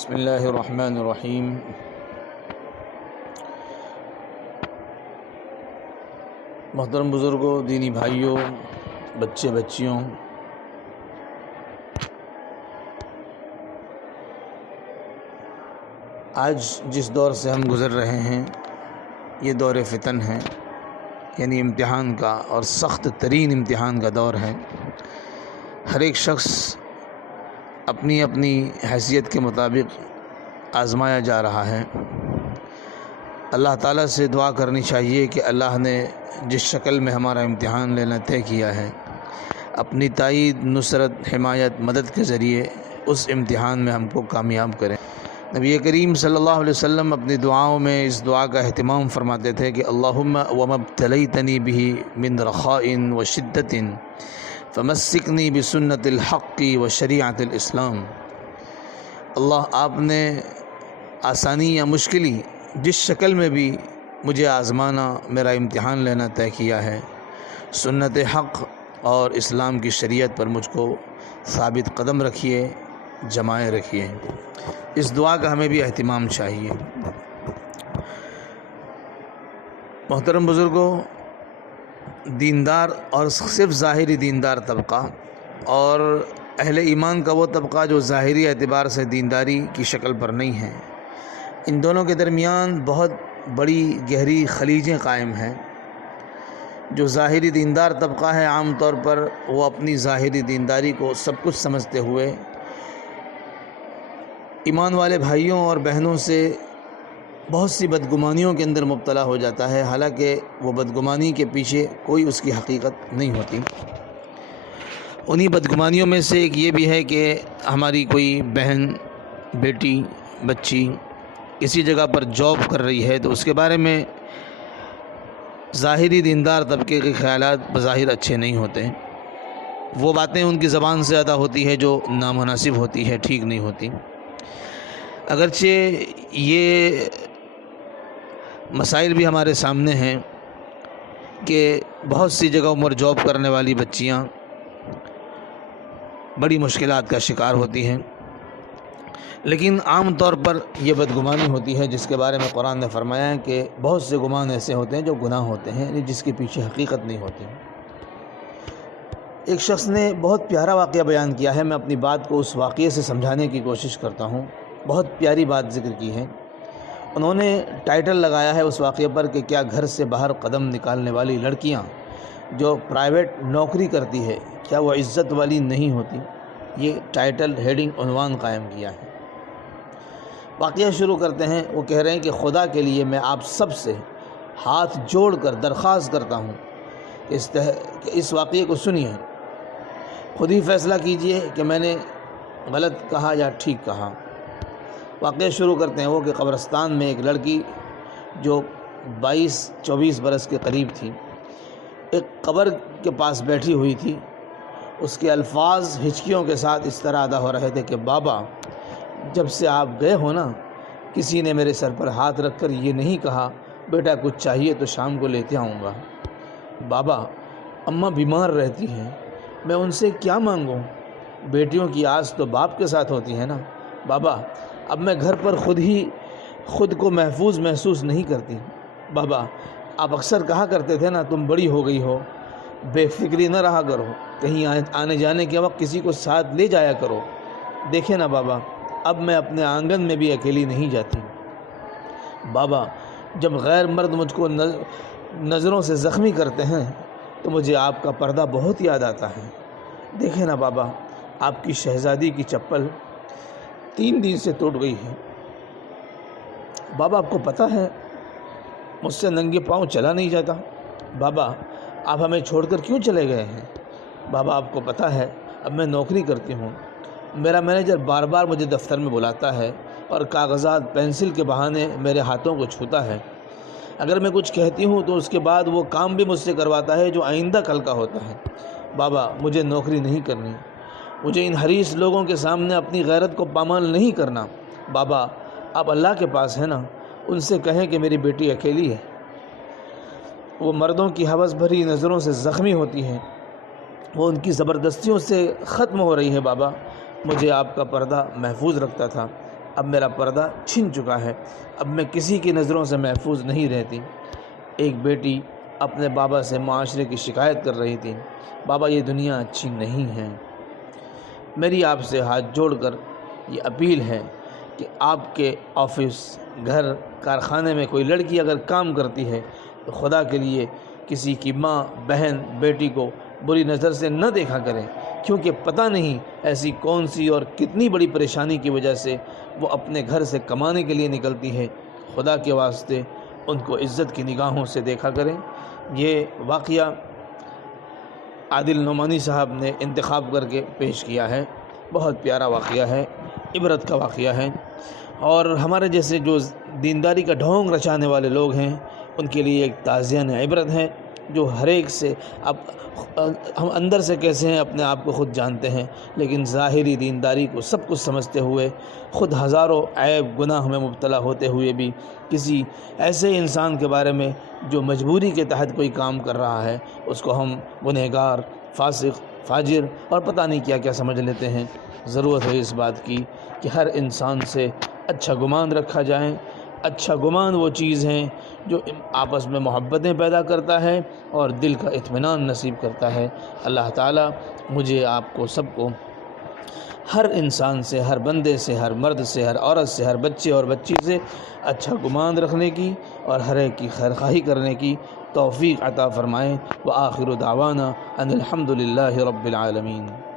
بسم اللہ الرحمن الرحیم۔ محترم بزرگوں، دینی بھائیوں، بچے بچیوں، آج جس دور سے ہم گزر رہے ہیں یہ دور فتن ہے، یعنی امتحان کا، اور سخت ترین امتحان کا دور ہے۔ ہر ایک شخص اپنی اپنی حیثیت کے مطابق آزمایا جا رہا ہے۔ اللہ تعالیٰ سے دعا کرنی چاہیے کہ اللہ نے جس شکل میں ہمارا امتحان لینا طے کیا ہے، اپنی تائید، نصرت، حمایت، مدد کے ذریعے اس امتحان میں ہم کو کامیاب کریں۔ نبی کریم صلی اللہ علیہ وسلم اپنی دعاؤں میں اس دعا کا اہتمام فرماتے تھے کہ اللہم وما ابتلیتنی بہ من رخاء وشدۃ فمسکنی بسنت الحق وشریعۃ الاسلام۔ اللہ، آپ نے آسانی یا مشکلی جس شکل میں بھی مجھے آزمانا، میرا امتحان لینا طے کیا ہے، سنت حق اور اسلام کی شریعت پر مجھ کو ثابت قدم رکھیے، جمائے رکھیے۔ اس دعا کا ہمیں بھی اہتمام چاہیے۔ محترم بزرگوں، دیندار اور صرف ظاہری دیندار طبقہ اور اہل ایمان کا وہ طبقہ جو ظاہری اعتبار سے دینداری کی شکل پر نہیں ہے، ان دونوں کے درمیان بہت بڑی گہری خلیجیں قائم ہیں۔ جو ظاہری دیندار طبقہ ہے، عام طور پر وہ اپنی ظاہری دینداری کو سب کچھ سمجھتے ہوئے ایمان والے بھائیوں اور بہنوں سے بہت سی بدگمانیوں کے اندر مبتلا ہو جاتا ہے، حالانکہ وہ بدگمانی کے پیچھے کوئی اس کی حقیقت نہیں ہوتی۔ انہی بدگمانیوں میں سے ایک یہ بھی ہے کہ ہماری کوئی بہن، بیٹی، بچی کسی جگہ پر جاب کر رہی ہے تو اس کے بارے میں ظاہری دیندار طبقے کے خیالات بظاہر اچھے نہیں ہوتے۔ وہ باتیں ان کی زبان سے ادا ہوتی ہے جو نامناسب ہوتی ہے، ٹھیک نہیں ہوتی۔ اگرچہ یہ مسائل بھی ہمارے سامنے ہیں کہ بہت سی جگہوں پر جاب کرنے والی بچیاں بڑی مشکلات کا شکار ہوتی ہیں، لیکن عام طور پر یہ بدگمانی ہوتی ہے جس کے بارے میں قرآن نے فرمایا ہے کہ بہت سے گمان ایسے ہوتے ہیں جو گناہ ہوتے ہیں، یعنی جس کے پیچھے حقیقت نہیں ہوتی۔ ایک شخص نے بہت پیارا واقعہ بیان کیا ہے، میں اپنی بات کو اس واقعے سے سمجھانے کی کوشش کرتا ہوں۔ بہت پیاری بات ذکر کی ہے انہوں نے۔ ٹائٹل لگایا ہے اس واقعے پر کہ کیا گھر سے باہر قدم نکالنے والی لڑکیاں جو پرائیویٹ نوکری کرتی ہے، کیا وہ عزت والی نہیں ہوتی؟ یہ ٹائٹل، ہیڈنگ، عنوان قائم کیا ہے۔ واقعہ شروع کرتے ہیں۔ وہ کہہ رہے ہیں کہ خدا کے لیے میں آپ سب سے ہاتھ جوڑ کر درخواست کرتا ہوں کہ اس واقعے کو سنیے، خود ہی فیصلہ کیجئے کہ میں نے غلط کہا یا ٹھیک کہا۔ واقعہ شروع کرتے ہیں وہ کہ قبرستان میں ایک لڑکی جو 22-24 برس کے قریب تھی، ایک قبر کے پاس بیٹھی ہوئی تھی۔ اس کے الفاظ ہچکیوں کے ساتھ اس طرح ادا ہو رہے تھے کہ بابا، جب سے آپ گئے ہو نا، کسی نے میرے سر پر ہاتھ رکھ کر یہ نہیں کہا بیٹا کچھ چاہیے تو شام کو لیتے آؤں گا۔ بابا، اماں بیمار رہتی ہیں، میں ان سے کیا مانگوں؟ بیٹیوں کی آس تو باپ کے ساتھ ہوتی ہے نا۔ بابا، اب میں گھر پر خود کو محفوظ محسوس نہیں کرتی۔ بابا، آپ اکثر کہا کرتے تھے نا تم بڑی ہو گئی ہو، بے فکری نہ رہا کرو، کہیں آنے جانے کے وقت کسی کو ساتھ لے جایا کرو۔ دیکھیں نا بابا، اب میں اپنے آنگن میں بھی اکیلی نہیں جاتی۔ بابا، جب غیر مرد مجھ کو نظروں سے زخمی کرتے ہیں تو مجھے آپ کا پردہ بہت یاد آتا ہے۔ دیکھیں نا بابا، آپ کی شہزادی کی چپل 3 دن سے ٹوٹ گئی ہے۔ بابا، آپ کو پتہ ہے مجھ سے ننگے پاؤں چلا نہیں جاتا۔ بابا، آپ ہمیں چھوڑ کر کیوں چلے گئے ہیں؟ بابا، آپ کو پتہ ہے اب میں نوکری کرتی ہوں، میرا مینیجر بار بار مجھے دفتر میں بلاتا ہے اور کاغذات پینسل کے بہانے میرے ہاتھوں کو چھوتا ہے۔ اگر میں کچھ کہتی ہوں تو اس کے بعد وہ کام بھی مجھ سے کرواتا ہے جو آئندہ کل کا ہوتا ہے۔ بابا، مجھے نوکری نہیں کرنی، مجھے ان حریص لوگوں کے سامنے اپنی غیرت کو پامال نہیں کرنا۔ بابا، آپ اللہ کے پاس ہیں نا، ان سے کہیں کہ میری بیٹی اکیلی ہے، وہ مردوں کی ہوس بھری نظروں سے زخمی ہوتی ہے، وہ ان کی زبردستیوں سے ختم ہو رہی ہے۔ بابا، مجھے آپ کا پردہ محفوظ رکھتا تھا، اب میرا پردہ چھن چکا ہے، اب میں کسی کی نظروں سے محفوظ نہیں رہتی۔ ایک بیٹی اپنے بابا سے معاشرے کی شکایت کر رہی تھی، بابا یہ دنیا اچھی نہیں ہے۔ میری آپ سے ہاتھ جوڑ کر یہ اپیل ہے کہ آپ کے آفس، گھر، کارخانے میں کوئی لڑکی اگر کام کرتی ہے تو خدا کے لیے کسی کی ماں، بہن، بیٹی کو بری نظر سے نہ دیکھا کریں، کیونکہ پتہ نہیں ایسی کون سی اور کتنی بڑی پریشانی کی وجہ سے وہ اپنے گھر سے کمانے کے لیے نکلتی ہے۔ خدا کے واسطے ان کو عزت کی نگاہوں سے دیکھا کریں۔ یہ واقعہ عادل نعمانی صاحب نے انتخاب کر کے پیش کیا ہے، بہت پیارا واقعہ ہے، عبرت کا واقعہ ہے، اور ہمارے جیسے جو دینداری کا ڈھونگ رچانے والے لوگ ہیں ان کے لیے ایک تعزیہ عبرت ہے، جو ہر ایک سے اب ہم اندر سے کیسے ہیں اپنے آپ کو خود جانتے ہیں، لیکن ظاہری دینداری کو سب کچھ سمجھتے ہوئے خود ہزاروں عیب گناہ میں مبتلا ہوتے ہوئے بھی کسی ایسے انسان کے بارے میں جو مجبوری کے تحت کوئی کام کر رہا ہے اس کو ہم گنہگار، فاسق، فاجر اور پتہ نہیں کیا کیا سمجھ لیتے ہیں۔ ضرورت ہے اس بات کی کہ ہر انسان سے اچھا گمان رکھا جائے۔ اچھا گمان وہ چیز ہے جو آپس میں محبتیں پیدا کرتا ہے اور دل کا اطمینان نصیب کرتا ہے۔ اللہ تعالیٰ مجھے، آپ کو، سب کو ہر انسان سے، ہر بندے سے، ہر مرد سے، ہر عورت سے، ہر بچے اور بچی سے اچھا گمان رکھنے کی اور ہر ایک کی خیرخواہی کرنے کی توفیق عطا فرمائیں۔ وآخر دعوانا ان الحمد للہ رب العالمین۔